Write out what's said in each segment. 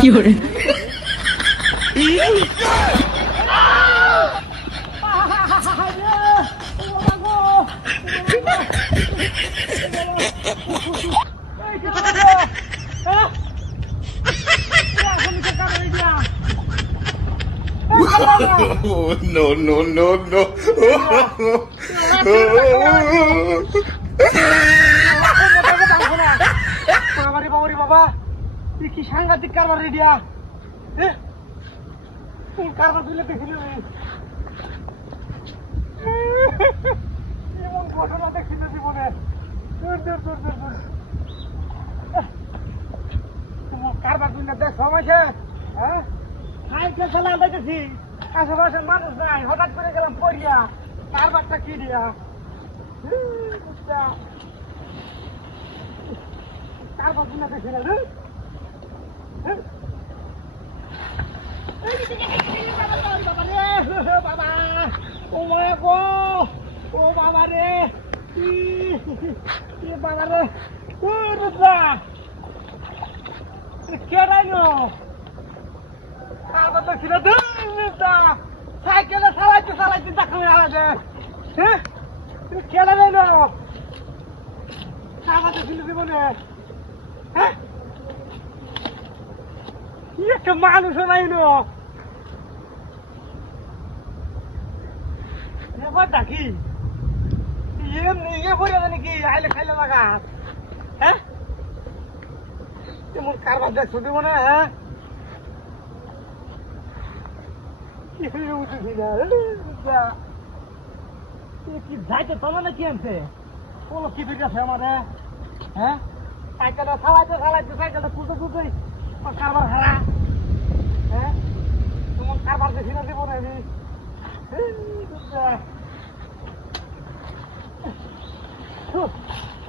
fiore, Oh, no, no, no, no. বাবারে বাবারে বাবা তুই কি সাংঘাতিক কারবার রেডিয়া তুই কারবার তুলে দেখিলি এমন ঘটনা দেখিল জীবনে দূর দূর দূর দূর দূর তোমার কারবার তুলে দেখ সময় হ্যাঁ সাইকেল চালা দেখেছি আশেপাশের মানুষ নাই হঠাৎ করে গেলাম পড়িয়া কারবারটা কি দিয়া কারবার তুলে দেখি না বাবা ও মায়া গো ও বাবা রে বাবা রে রুদ্রা কেডাইনো কারবার দেখি না রুদ্রা সাইকেলে চালাইতে চালাইতে দেখা আলাদা হ্যাঁ তুমি কেডাইনো কারবার দেখি জীবনে হ্যাঁ একটা মানুষও নাই নো ডাকি এমনি ইয়ে করে নাকি আইলে খাইলে লাগা হ্যাঁ তেমন কারবার দেখছো দিব না হ্যাঁ কি যাইতে তোমার না কি আনছে কোনো কি আছে আমার হ্যাঁ সাইকেলটা চালাইতে চালাইতে সাইকেলটা কুলতে কুলতে কারবার হারা হ্যাঁ তোমার কারবার দেখি না দেবো না আমি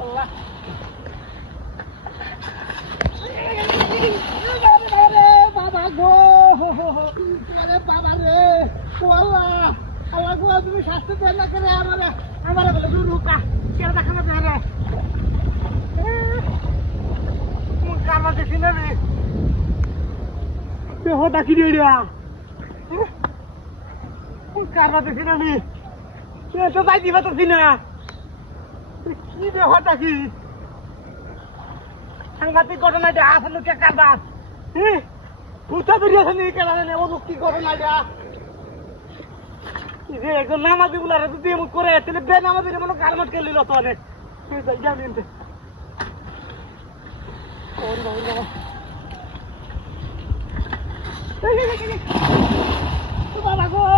আল্লাহ বাবা গো বাবা রে ও আল্লাহ আল্লাহ গো তুমি শাস্তি দেন না করে আমার বলে রুকা কেন দেখা না রে কারবার দেখি না রে দেহটা কি রেডিয়া কারবার দেখি না আমি তো যাই দিবা তো না কি দেহটা কি সাংঘাতিক ঘটনা এটা আসলে কে কারবার ভূতা বেরিয়েছে নি কেন ও কি ঘটনা এটা একজন নামাজি বলার যদি এমন করে তাহলে বে নামাজি মনে কারমাত খেলিল তো অনেক জানি বাবা গো